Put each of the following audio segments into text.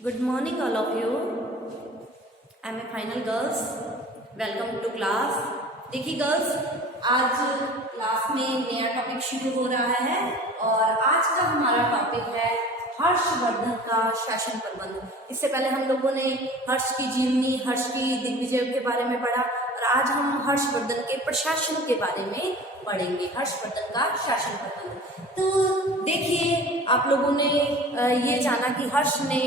Good morning, all of you. I am a final girls. Welcome to class. देखिए girls, आज class में नया topic शुरू हो रहा है और आज का हमारा टॉपिक है हर्षवर्धन का शासन प्रबंध। इससे पहले हम लोगों ने हर्ष की जीवनी, हर्ष की दिग्विजय के बारे में पढ़ा और आज हम हर्षवर्धन के प्रशासन के बारे में पढ़ेंगे। हर्षवर्धन का शासन प्रबंध। तो देखिए, आप लोगों ने ये जाना कि हर्ष ने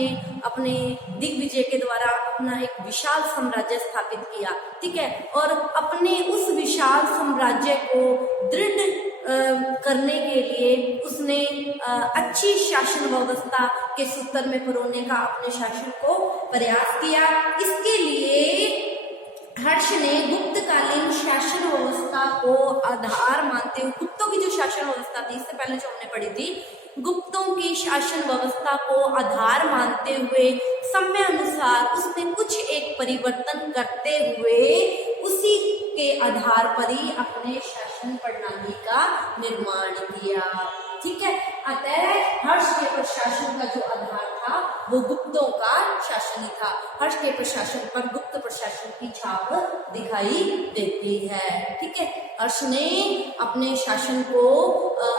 अपने दिग्विजय के द्वारा अपना एक विशाल साम्राज्य स्थापित किया, ठीक है, और अपने उस विशाल साम्राज्य को दृढ़ करने के लिए उसने अच्छी शासन व्यवस्था के सूत्र में पिरोने का अपने शासन को प्रयास किया। इसके लिए हर्ष ने गुप्तकालीन शासन व्यवस्था को आधार मानते हुए, गुप्तों की जो शासन व्यवस्था थी, इससे पहले जो हमने पढ़ी थी, गुप्तों की शासन व्यवस्था को आधार मानते हुए समय अनुसार उसने कुछ एक परिवर्तन करते हुए उसी के आधार पर ही अपने शासन प्रणाली का निर्माण किया, ठीक है। अतः हर्ष के प्रशासन का जो आधार था वो गुप्तों का शासन ही था। हर्ष के प्रशासन पर गुप्त प्रशासन की छाप दिखाई देती है, ठीक है। हर्ष ने अपने शासन को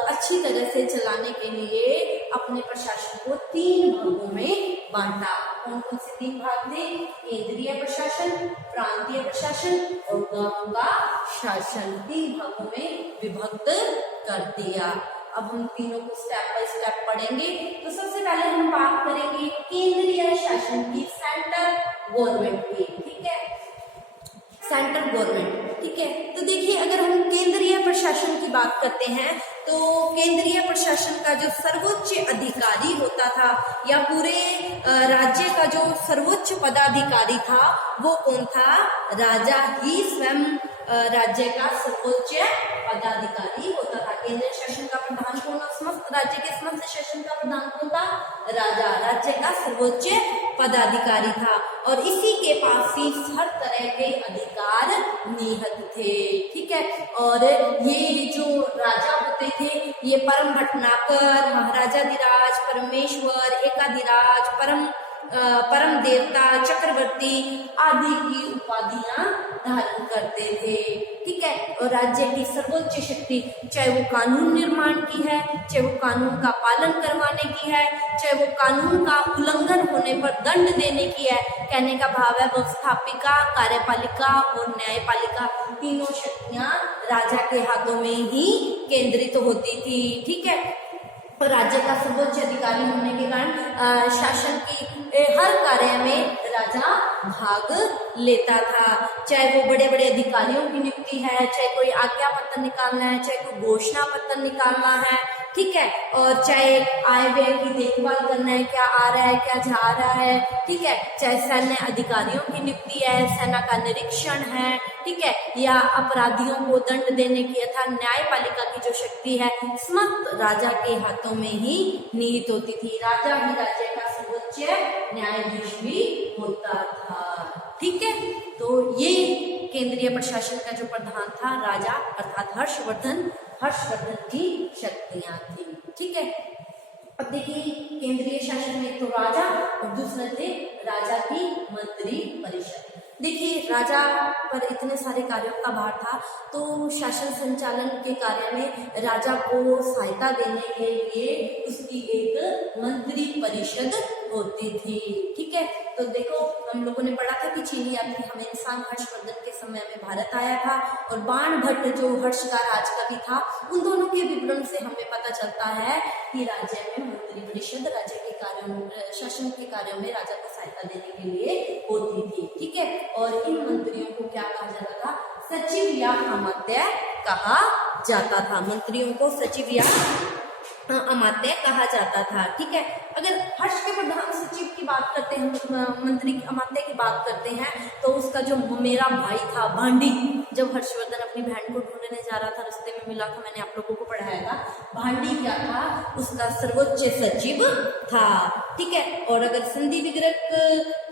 अच्छी तरह से चलाने के लिए अपने प्रशासन को 3 भागों में बांटा। कौन कौन से 3 भाग थे? केंद्रीय प्रशासन, प्रांतीय प्रशासन और गांव का शासन। 3 भागों में विभक्त कर दिया। अब हम तीनों को स्टेप बाय स्टेप पढ़ेंगे। तो सबसे पहले हम बात करेंगे केंद्रीय शासन की, सेंट्रल गवर्नमेंट की, ठीक है, सेंट्रल गवर्नमेंट, ठीक है। तो देखिए, अगर हम केंद्रीय प्रशासन की बात करते हैं तो केंद्रीय प्रशासन का जो सर्वोच्च अधिकारी होता था या पूरे राज्य का जो सर्वोच्च पदाधिकारी था वो कौन था? राजा ही स्वयं राज्य का सर्वोच्च पदाधिकारी होता था। केंद्रीय शासन का प्रधान कौन? समस्त राज्य के समस्त शासन का प्रधान कौन था? राजा, राज्य का सर्वोच्च पदाधिकारी था और इसी के पास ही हर तरह के अधिकार निहित थे, ठीक है। और ये जो राजा होते थे ये परम भटनागर, महाराजाधिराज, परमेश्वर, एकाधिराज, परम देवता, चक्रवर्ती आदि की उपाधियां धारण करते थे, ठीक है। और राज्य की सर्वोच्च शक्ति, चाहे वो कानून निर्माण की है, चाहे वो कानून का पालन करवाने की है, चाहे वो कानून का उल्लंघन होने पर दंड देने की है, कहने का भाव है व्यवस्थापिका, कार्यपालिका और न्यायपालिका, तीनों शक्तियां राजा के हाथों में ही केंद्रित होती थी, ठीक है। और राज्य का सर्वोच्च अधिकारी होने के कारण शासन की हर कार्य में राजा भाग लेता था। चाहे वो बड़े बड़े अधिकारियों की नियुक्ति है, चाहे कोई आज्ञा पत्र निकालना है, चाहे कोई घोषणा पत्र निकालना है, ठीक है, और चाहे आय व्यय की देखभाल करना है, क्या आ रहा है, क्या जा रहा है, ठीक है, चाहे सैन्य अधिकारियों की नियुक्ति है, सेना का निरीक्षण है, ठीक है, या अपराधियों को दंड देने की अर्थात न्यायपालिका की जो शक्ति है समस्त राजा के हाथों में ही निहित होती थी। राजा ही राज्य का सर्वोच्च न्यायाधीश भी होता था, ठीक है। तो ये केंद्रीय प्रशासन का जो प्रधान था राजा अर्थात हर्षवर्धन की शक्तियां थी, ठीक है। अब देखिए, केंद्रीय शासन में तो राजा और दूसरे थे राजा की मंत्री परिषद। देखिए, राजा पर इतने सारे कार्यों का भार था तो शासन संचालन के कार्य में राजा को सहायता देने के लिए उसकी एक मंत्री परिषद होती थी, ठीक है। तो देखो, हम लोगों ने पढ़ा था कि चीनी यात्री हमेशा हर्षवर्धन के समय में भारत आया था और बाणभट्ट जो हर्ष का राजकवि था, उन दोनों के विवरण से हमें पता चलता है कि राज्य में मंत्री परिषद राज्य के कार्यों, शासन के कार्यों में राजा को सहायता देने के लिए होती थी, ठीक है। और इन मंत्रियों को क्या कहा जाता था? सचिव या अमात्य कहा जाता था। मंत्रियों को सचिव या अमात्य कहा जाता था, ठीक है। अगर हर्ष के प्रधान सचिव की बात करते हैं, मंत्री अमात्य की बात करते हैं, तो उसका जो मेरा भाई था भांडी, जब हर्षवर्धन अपनी बहन को ढूंढने जा रहा था, रास्ते में मिला था, मैंने आप लोगों को पढ़ाया था, भांडी क्या था? उसका सर्वोच्च सचिव था, ठीक है। और अगर संधि विग्रह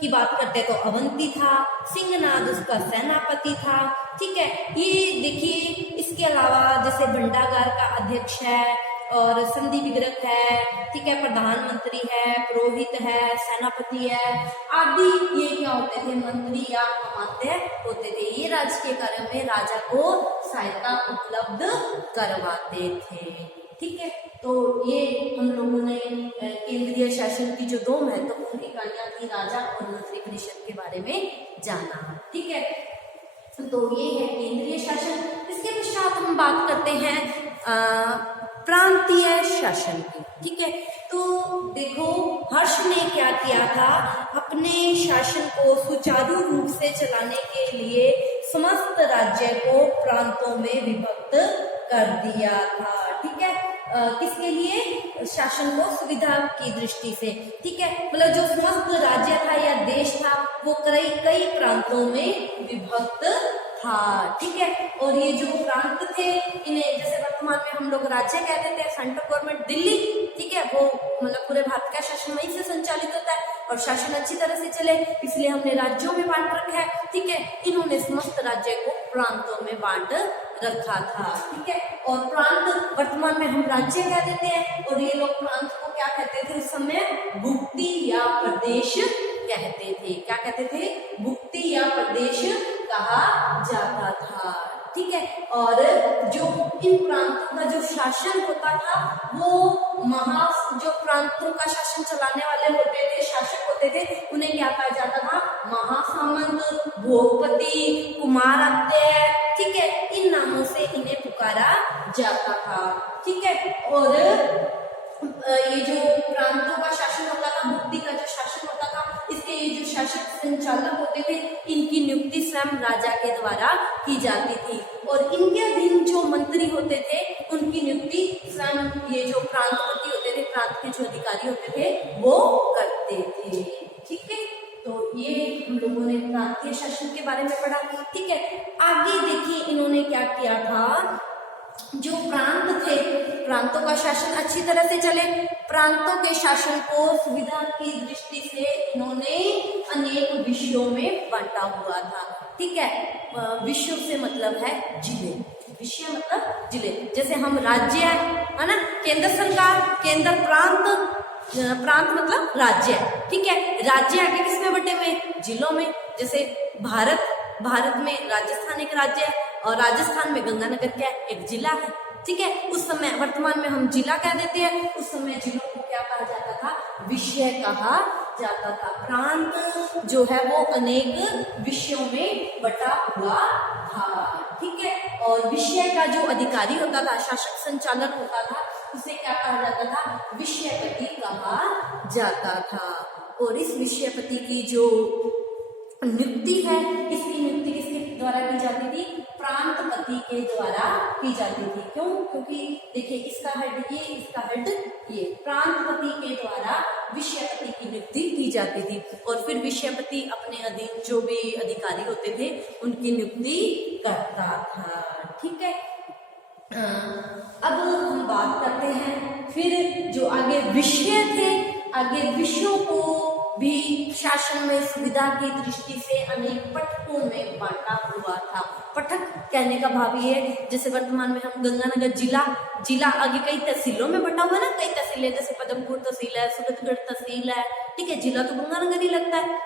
की बात करते हैं तो अवंती था, सिंहनाद उसका सेनापति था, ठीक है। ये देखिए, इसके अलावा जैसे भंडागार का अध्यक्ष है, और संधि विग्रह है, ठीक है, प्रधानमंत्री है, पुरोहित है, सेनापति है आदि। ये क्या होते थे? मंत्री या अमात्य होते थे। ये राजकीय कार्य में राजा को सहायता उपलब्ध करवाते थे, ठीक है। तो ये हम लोगों ने केंद्रीय शासन की जो 2 महत्वपूर्ण इकाइयां थी, राजा और मंत्री परिषद के बारे में जाना, ठीक है। तो ये है केंद्रीय शासन। इसके पश्चात हम बात करते हैं प्रांतीय शासन की, ठीक है। तो देखो, हर्ष ने क्या किया था? अपने शासन को सुचारू रूप से चलाने के लिए समस्त राज्य को प्रांतों में विभक्त कर दिया था, ठीक है। किसके लिए? शासन को सुविधा की दृष्टि से, ठीक है। मतलब जो समस्त राज्य था या देश था वो कई प्रांतों में विभक्त था, ठीक है। और ये जो प्रांत थे, इन्हें जैसे वर्तमान में हम लोग राज्य कहते थे, सेंट्रल गवर्नमेंट दिल्ली, ठीक है, वो मतलब पूरे भारत का शासन वहीं से संचालित होता है और शासन अच्छी तरह से चले इसलिए हमने राज्यों में बांट रखा है, ठीक है। इन्होंने समस्त राज्य को प्रांतों में बांट रखा था, ठीक है। और प्रांत वर्तमान में हम राज्य कह देते हैं और ये लोग प्रांत को क्या कहते थे उस समय? भुक्ति या प्रदेश कहते थे। क्या कहते थे? भुक्ति या प्रदेश कहा जाता था, ठीक है। और जो इन प्रांतों का जो शासन होता था वो जो प्रांतों का शासन चलाने वाले होते थे, शासक होते थे, उन्हें क्या कहा जाता था? महासामंत, भोगपति, कुमाराध्याय, ठीक है, इन नामों से इन्हें पुकारा जाता था, ठीक है। और ये जो प्रांतों का शासन होता था, भुक्ति का जो शासन होता था, इसके ये जो शासक संचालक होते थे, इनकी नियुक्ति स्वयं राजा के द्वारा की जाती थी और इनके अधीन जो मंत्री होते थे उनकी नियुक्ति स्वयं ये जो प्रांतपति होते थे, प्रांत के जो अधिकारी होते थे वो करते थे, ठीक है। तो ये हम लोगों ने प्रांतीय शासन के बारे में पढ़ा, ठीक है। आगे देखिए इन्होंने क्या किया था? जो प्रांत थे, प्रांतों का शासन अच्छी तरह से चले, प्रांतों के शासन को सुविधा की दृष्टि से इन्होंने अनेक विषयों में बांटा हुआ था, ठीक है। विषयों से मतलब है जिले, विषय मतलब जिले। जैसे हम राज्य है ना, केंद्र सरकार, केंद्र प्रांत, प्रांत मतलब राज्य, ठीक है। राज्य आगे किसमें बटे हुए? जिलों में। जैसे भारत में राजस्थान एक राज्य है और राजस्थान में गंगानगर क्या है? एक जिला है, ठीक है। उस समय वर्तमान में हम जिला कह देते हैं, उस समय जिलों को क्या कहा जाता था? विषय कहा जाता था। प्रांत जो है वो अनेक विषयों में बटा हुआ था, ठीक है। और विषय का जो अधिकारी होता था, शासक संचालक होता था, उसे क्या कहा जाता था? विषयपति कहा जाता था। और इस विषयपति की जो नियुक्ति है, इसकी नियुक्ति किसके द्वारा की जाती थी? प्रांतपति के द्वारा की जाती थी। क्यों? क्योंकि देखिए इसका हेड ये, इसका हेड ये, प्रांतपति के द्वारा विषयपति की नियुक्ति की जाती थी और फिर विषयपति अपने अधीन जो भी अधिकारी होते थे उनकी नियुक्ति करता था, ठीक है। अब हम बात करते हैं फिर जो आगे विषय थे, आगे विषयों को भी शासन में सुविधा की दृष्टि से अनेक पठकों में बांटा हुआ था। पठक कहने का भाव ये है, जैसे वर्तमान में हम गंगानगर जिला आगे कई तहसीलों में बटा हुआ ना, कई तहसीलें, जैसे पदमपुर तहसील है, सूरतगढ़ तहसील है, ठीक है। जिला तो गंगानगर ही लगता है।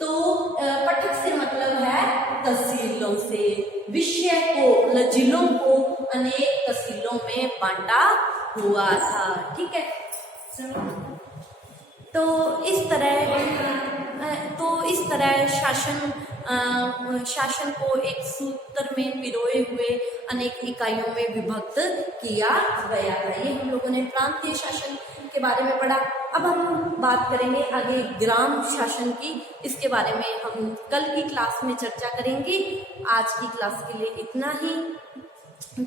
तो पठक से मतलब है तहसीलों से। विषय को मतलब जिलों को अनेक तहसीलों में बांटा हुआ था, ठीक है। तो इस तरह शासन को एक सूत्र में पिरोए हुए अनेक इकाइयों में विभक्त किया गया था। ये हम लोगों ने प्रांतीय शासन के बारे में पढ़ा। अब हम बात करेंगे आगे ग्राम शासन की। इसके बारे में हम कल की क्लास में चर्चा करेंगे। आज की क्लास के लिए इतना ही।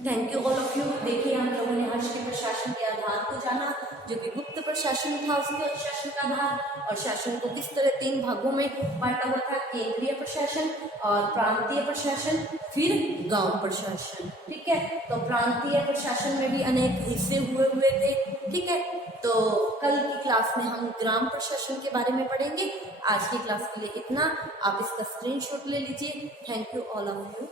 Thank you all of you. देखिए हम लोगों ने हर्ष के प्रशासन के आधार को जाना, जो कि गुप्त प्रशासन था, उसके शासन का आधार, और शासन को किस तरह 3 भागों में बांटा हुआ था, केंद्रीय प्रशासन और प्रांतीय प्रशासन, फिर गांव प्रशासन, ठीक है। तो प्रांतीय प्रशासन में भी अनेक हिस्से हुए थे, ठीक है। तो कल की क्लास में हम ग्राम प्रशासन के बारे में पढ़ेंगे। आज की क्लास के लिए इतना। आप इसका स्क्रीनशॉट ले लीजिए। Thank you all of you.